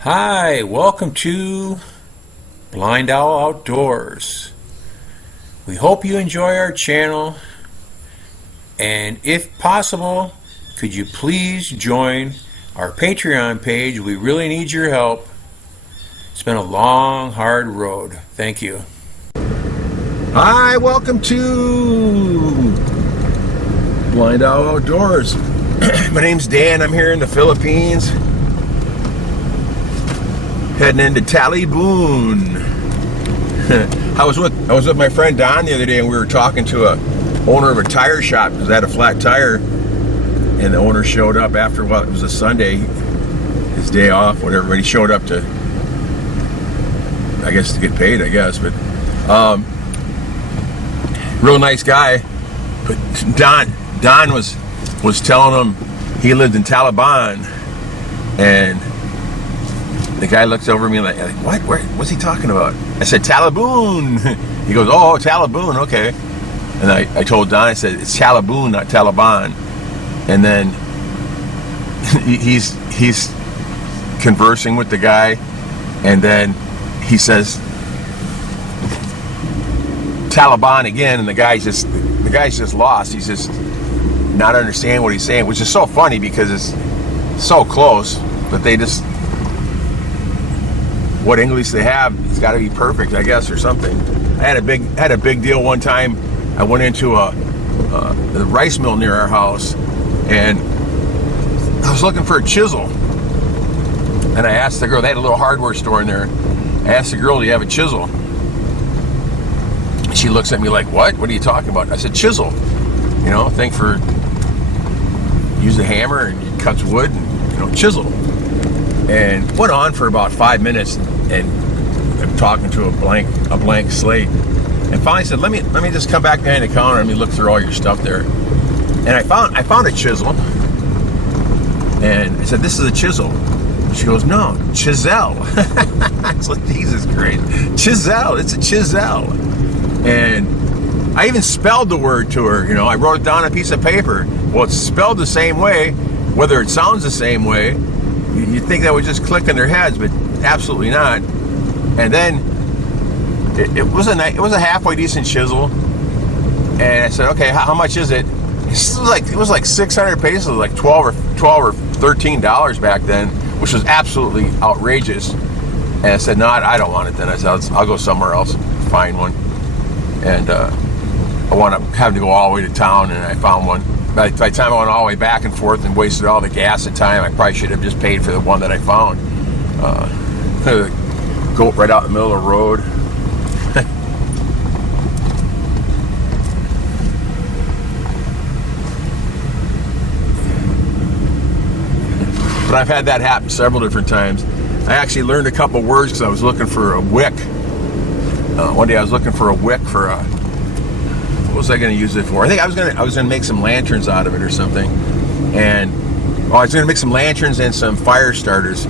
Hi, welcome to BlindOwl Outdoors. We hope you enjoy our channel, and if possible, could you please join our Patreon page? We really need your help. It's been a long, hard road. Thank you. Hi, welcome to BlindOwl Outdoors. My name's Dan. I'm here in the Philippines, heading into Talibun. I was with my friend Don the other day, and we were talking to a owner of a tire shop because I had a flat tire, and the owner showed up after it was a Sunday, his day off, whatever. But he showed up to, I guess, to get paid, I guess. But real nice guy. But Don was telling him he lived in Taliban, and the guy looks over at me like what's he talking about? I said, Talibun. He goes, oh, Talibun, okay. And I told Don, I said, it's Talibun, not Taliban. And then he's conversing with the guy, and then he says Taliban again, and the guy's just lost. He's just not understanding what he's saying, which is so funny because it's so close, but they just, what English they have, it's got to be perfect, I guess, or something. I had a big deal one time. I went into the rice mill near our house, and I was looking for a chisel. And I asked the girl, they had a little hardware store in there. I asked the girl, do you have a chisel? She looks at me like, what? What are you talking about? I said, chisel. You know, thing for, use a hammer and it cuts wood, and, you know, chisel. And went on for about 5 minutes, and I'm talking to a blank slate. And finally said, let me just come back behind the counter and let me look through all your stuff there. And I found a chisel. And I said, this is a chisel. She goes, no, chisel. I was like, Jesus Christ. Chisel, it's a chisel. And I even spelled the word to her, you know, I wrote it down on a piece of paper. Well, it's spelled the same way, whether it sounds the same way. You'd think that would just click in their heads, but absolutely not. And then it was a halfway decent chisel, and I said, okay, how much is it? It was like 600 pesos, like $12 or $13 back then, which was absolutely outrageous. And I said, no, I don't want it then. I said, I'll go somewhere else and find one. And I wound up having to go all the way to town, and I found one. By the time I went all the way back and forth and wasted all the gas and time, I probably should have just paid for the one that I found. Go right out in the middle of the road. But I've had that happen several different times. I actually learned a couple words because I was looking for a wick. One day I was looking for a wick for a, what was I going to use it for? I think I was going to make some lanterns out of it or something. And I was going to make some lanterns and some fire starters.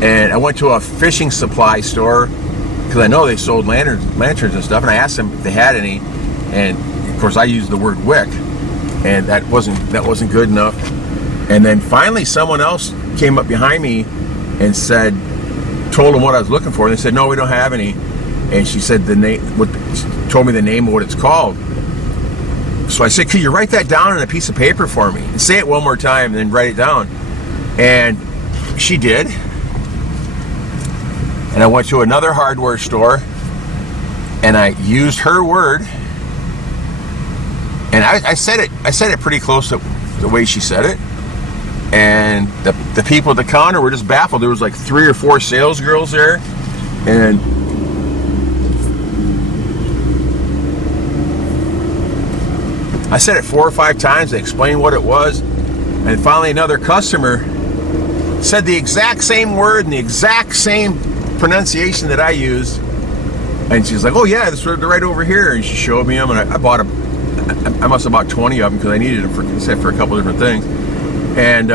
And I went to a fishing supply store because I know they sold lanterns and stuff. And I asked them if they had any. And of course I used the word wick, and that wasn't good enough. And then finally someone else came up behind me and told them what I was looking for. And they said, no, we don't have any. And she said told me the name of what it's called. So I said, could you write that down on a piece of paper for me? And say it one more time and then write it down. And she did. And I went to another hardware store and I used her word. And I said it pretty close to the way she said it. And the people at the counter were just baffled. There was like 3 or 4 sales girls there. And I said it 4 or 5 times. They explained what it was. And finally another customer said the exact same word and the exact same pronunciation that I used. And she's like, oh yeah, they're right over here. And she showed me them, and I bought I must have bought 20 of them because I needed them for a couple different things. And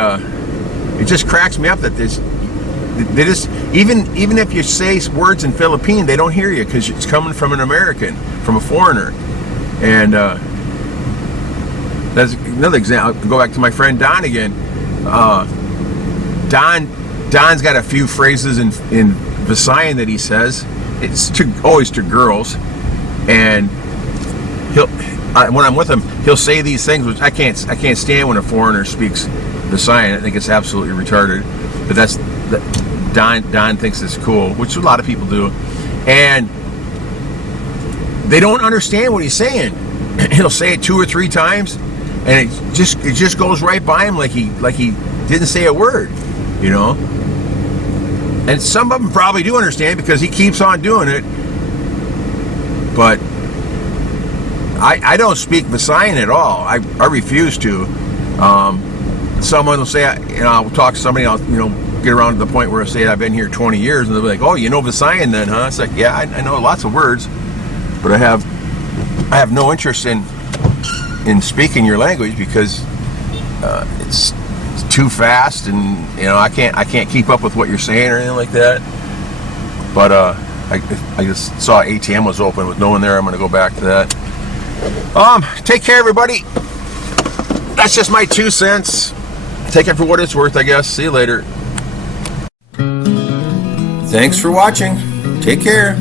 it just cracks me up that they just, even if you say words in Philippine, they don't hear you because it's coming from an American, from a foreigner. And that's another example. I'll go back to my friend Don again. Don's got a few phrases in Visayan that he says. It's always to girls, and when I'm with him, he'll say these things which I can't stand when a foreigner speaks Visayan. I think it's absolutely retarded. But Don thinks it's cool, which a lot of people do, and they don't understand what he's saying. He'll say it 2 or 3 times, and it just goes right by him like he didn't say a word, you know. And some of them probably do understand because he keeps on doing it. But I don't speak Visayan at all. I refuse to. Someone will say, I'll talk to somebody, I'll get around to the point where I say I've been here 20 years, and they'll be like, oh, you know Visayan then, huh? It's like, yeah, I know lots of words, but I have no interest in speaking your language because it's too fast, and I can't keep up with what you're saying or anything like that. But I just saw ATM was open with no one there. I'm going to go back to that. Take care, everybody. That's just my 2 cents. Take it for what it's worth, I guess. See you later. Thanks for watching. Take care.